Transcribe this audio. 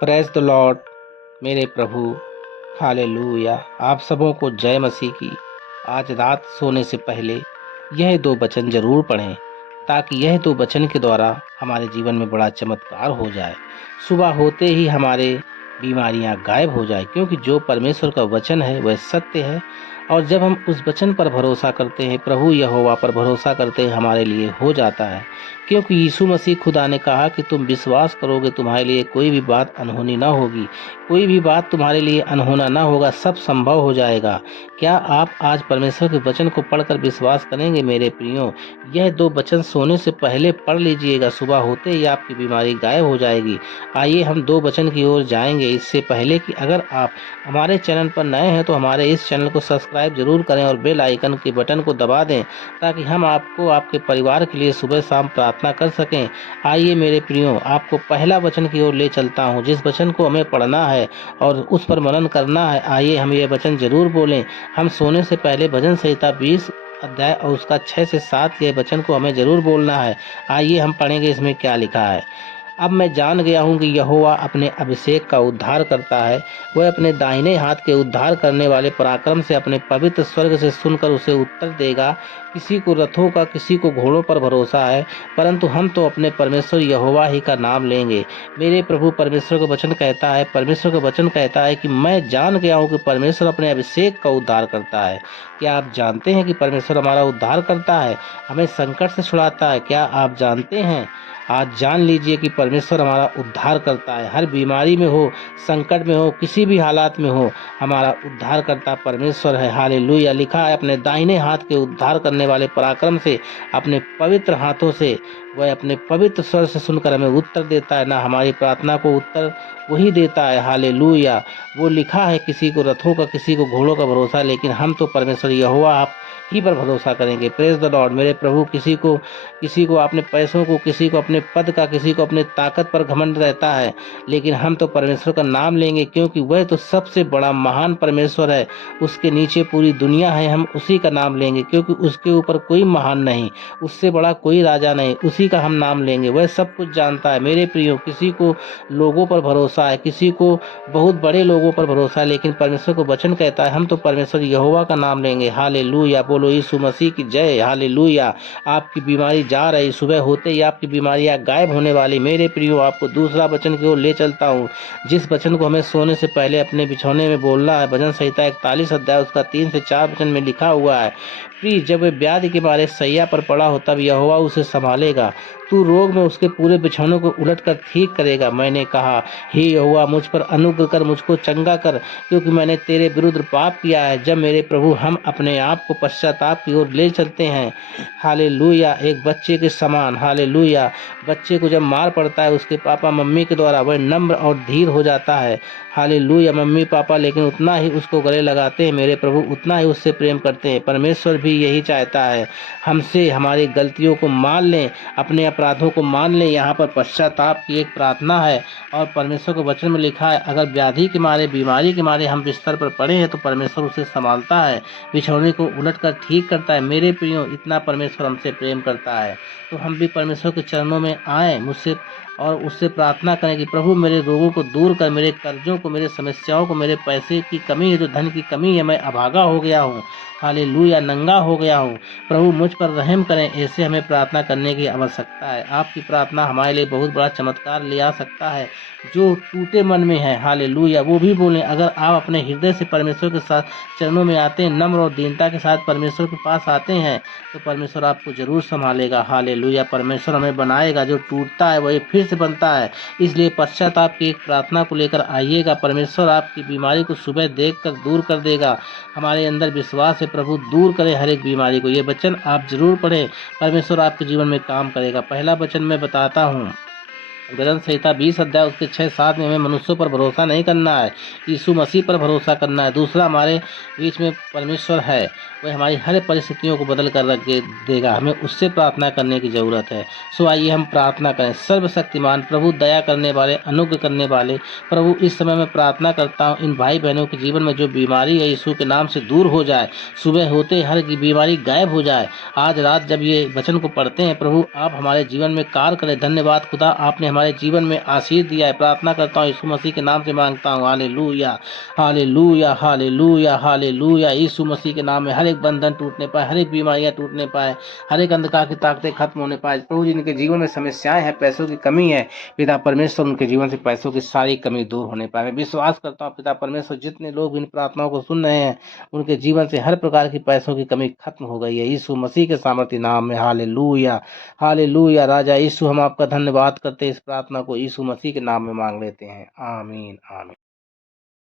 Praise the Lord मेरे प्रभु। Hallelujah. आप सबों को जय मसीह की। आज रात सोने से पहले यह दो वचन जरूर पढ़ें, ताकि यह दो वचन के द्वारा हमारे जीवन में बड़ा चमत्कार हो जाए। सुबह होते ही हमारे बीमारियां गायब हो जाए, क्योंकि जो परमेश्वर का वचन है वह सत्य है। और जब हम उस वचन पर भरोसा करते हैं, प्रभु यहोवा पर भरोसा करते हैं, हमारे लिए हो जाता है। क्योंकि यीशु मसीह खुदा ने कहा कि तुम विश्वास करोगे, तुम्हारे लिए कोई भी बात अनहोनी ना होगी, कोई भी बात तुम्हारे लिए अनहोना ना होगा, सब संभव हो जाएगा। क्या आप आज परमेश्वर के वचन को पढ़कर विश्वास करेंगे मेरे प्रियो? यह दो वचन सोने से पहले पढ़ लीजिएगा, सुबह होते ही आपकी बीमारी गायब हो जाएगी। आइए हम दो वचन की ओर जाएंगे। इससे पहले कि अगर आप हमारे चैनल पर नए हैं तो हमारे इस चैनल को सब्सक्राइब जरूर करें और बेल आइकन के बटन को दबा दें, ताकि हम आपको आपके परिवार के लिए सुबह शाम प्रार्थना कर सकें। आइए मेरे प्रियो, आपको पहला वचन की ओर ले चलता हूँ, जिस वचन को हमें पढ़ना है और उस पर मनन करना है। आइए हम ये वचन जरूर बोलें। हम सोने से पहले भजन संहिता 20 अध्याय और उसका 6 से 7 ये वचन को हमें जरूर बोलना है। आइए हम पढ़ेंगे इसमें क्या लिखा है। अब मैं जान गया हूँ कि यहोवा अपने अभिषेक का उद्धार करता है। वह अपने दाहिने हाथ के उद्धार करने वाले पराक्रम से अपने पवित्र स्वर्ग से सुनकर उसे उत्तर देगा। किसी को रथों का, किसी को घोड़ों पर भरोसा है, परंतु हम तो अपने परमेश्वर यहोवा ही का नाम लेंगे। मेरे प्रभु परमेश्वर का वचन कहता है, परमेश्वर का वचन कहता है कि मैं जान गया हूँ कि परमेश्वर अपने अभिषेक का उद्धार करता है। क्या आप जानते हैं कि परमेश्वर हमारा उद्धार करता है, हमें संकट से छुड़ाता है? क्या आप जानते हैं? आज जान लीजिए कि परमेश्वर हमारा उद्धार करता है। हर बीमारी में हो, संकट में हो, किसी भी हालात में हो, हमारा उद्धार करता परमेश्वर है। हालेलुया। लिखा है, अपने दाहिने हाथ के उद्धार करने वाले पराक्रम से, अपने पवित्र हाथों से वह अपने पवित्र स्वर से सुनकर हमें उत्तर देता है ना। हमारी प्रार्थना को उत्तर वही देता है। हालेलुया। वो लिखा है, किसी को रथों का, किसी को घोड़ों का भरोसा, लेकिन हम तो परमेश्वर यहोवा आप ही पर भरोसा करेंगे। प्रेज द लॉर्ड मेरे प्रभु। किसी को अपने पैसों को, किसी को अपने पद का, किसी को अपने ताकत पर घमंड रहता है, लेकिन हम तो परमेश्वर का नाम लेंगे, क्योंकि वह तो सबसे बड़ा महान परमेश्वर है। उसके नीचे पूरी दुनिया है। हम उसी का नाम लेंगे, क्योंकि उसके ऊपर कोई महान नहीं, उससे बड़ा कोई राजा नहीं। उसी का हम नाम लेंगे। वह सब कुछ जानता है। मेरे प्रियो, किसी को लोगों पर भरोसा है, किसी को बहुत बड़े लोगों पर भरोसा है, लेकिन परमेश्वर को वचन कहता है हम तो परमेश्वर यहोवा का नाम लेंगे। हालेलुया। बोलो यीशु मसीह की जय। हालेलुया। आपकी बीमारी जा रही, सुबह होते ही आपकी बीमारियां गायब होने वाली। मेरे प्रियो, आपको दूसरा वचन की ओर ले चलता हूँ, जिस वचन को हमें सोने से पहले अपने बिछौने में बोलना है। भजन संहिता 41 अध्याय उसका 3 से 4 वचन में लिखा हुआ है, प्रिय जब वह व्याधि के मारे सैया पर पड़ा हो, तब यहोवा उसे संभालेगा। तू रोग में उसके पूरे बिछौनों को उलट कर ठीक करेगा। मैंने कहा, हे यहोवा, मुझ पर अनुग्रह कर, मुझको चंगा कर, क्योंकि मैंने तेरे विरुद्ध पाप किया है। जब मेरे प्रभु हम अपने आप को पश्चाताप की ओर ले चलते हैं, हालेलुया, एक बच्चे के समान, हालेलुया, बच्चे को जब मार पड़ता है उसके पापा मम्मी के द्वारा, वह नम्र और धीर हो जाता है। हालेलुया। मम्मी पापा लेकिन उतना ही उसको गले लगाते हैं, मेरे प्रभु उतना ही उससे प्रेम करते हैं। परमेश्वर भी यही चाहता है, हमसे हमारी गलतियों को मान लें, अपने अपराधों को मान लें। यहाँ पर पश्चाताप की एक प्रार्थना है, और परमेश्वर के वचन में लिखा है, अगर व्याधि के मारे, बीमारी के मारे हम बिस्तर पर पड़े हैं, तो परमेश्वर उसे संभालता है, बिछौने को उलट कर ठीक करता है। मेरे प्रियो, इतना परमेश्वर हमसे प्रेम करता है, तो हम भी परमेश्वर के चरणों में आए मुझसे और उससे प्रार्थना करें कि प्रभु मेरे रोगों को दूर कर, मेरे कर्जों को, मेरे समस्याओं को, मेरे पैसे की कमी है, जो धन की कमी है, मैं अभागा हो गया हूँ, हालेलुया, नंगा हो गया हूँ, प्रभु मुझ पर रहम करें। ऐसे हमें प्रार्थना करने की आवश्यकता है। आपकी प्रार्थना हमारे लिए बहुत बड़ा चमत्कार ले आ सकता है। जो टूटे मन में है, हालेलुया, वो भी बोलें। अगर आप अपने हृदय से परमेश्वर के साथ चरणों में आते हैं, नम्र और दीनता के साथ परमेश्वर के पास आते हैं, तो परमेश्वर आपको जरूर संभालेगा। हालेलुया। परमेश्वर हमें बनाएगा, जो टूटता है वही फिर से बनता है। इसलिए पश्चाताप की एक प्रार्थना को लेकर आइएगा। परमेश्वर आपकी बीमारी को सुबह देखकर दूर कर देगा। हमारे अंदर विश्वास है, प्रभु दूर करे हर एक बीमारी को। ये वचन आप जरूर पढ़ें, परमेश्वर आपके जीवन में काम करेगा। पहला वचन मैं बताता हूँ, भजन संहिता 20 अध्याय उसके 6-7 में हमें मनुष्यों पर भरोसा नहीं करना है, यीशु मसीह पर भरोसा करना है। दूसरा, हमारे बीच में परमेश्वर है, वह हमारी हर परिस्थितियों को बदल कर रख देगा। हमें उससे प्रार्थना करने की ज़रूरत है। सो आइए हम प्रार्थना करें। सर्वशक्तिमान प्रभु, दया करने वाले, अनुग्रह करने वाले प्रभु, इस समय मैं प्रार्थना करता हूँ, इन भाई बहनों के जीवन में जो बीमारी है, यीशु के नाम से दूर हो जाए। सुबह होते हर की बीमारी गायब हो जाए। आज रात जब ये वचन को पढ़ते हैं, प्रभु आप हमारे जीवन में कार्य करें। धन्यवाद खुदा, आपने हमारे जीवन में आशीष दिया है। प्रार्थना करता हूँ, यीशु मसीह के नाम से मांगता हूँ। Hallelujah, hallelujah, hallelujah, hallelujah. यीशु मसीह के नाम में हर एक बंधन टूटने पाए, हर एक बीमारियां टूटने पाए, हर एक अंधकार की ताकतें खत्म होने पाए। प्रभु जी, इनके जीवन में समस्याएं हैं, पैसों की कमी है, पिता परमेश्वर उनके जीवन से पैसों की सारी कमी दूर होने पाए। मैं विश्वास करता हूँ पिता परमेश्वर, जितने लोग इन प्रार्थनाओं को सुन रहे हैं उनके जीवन से हर प्रकार की पैसों की कमी खत्म हो गई है, यीशु मसीह के सामर्थ्य नाम में। Hallelujah, hallelujah. राजा यीशु, हम आपका धन्यवाद करते हैं। इस प्रार्थना को यीशु मसीह के नाम में मांग लेते हैं। आमीन, आमीन।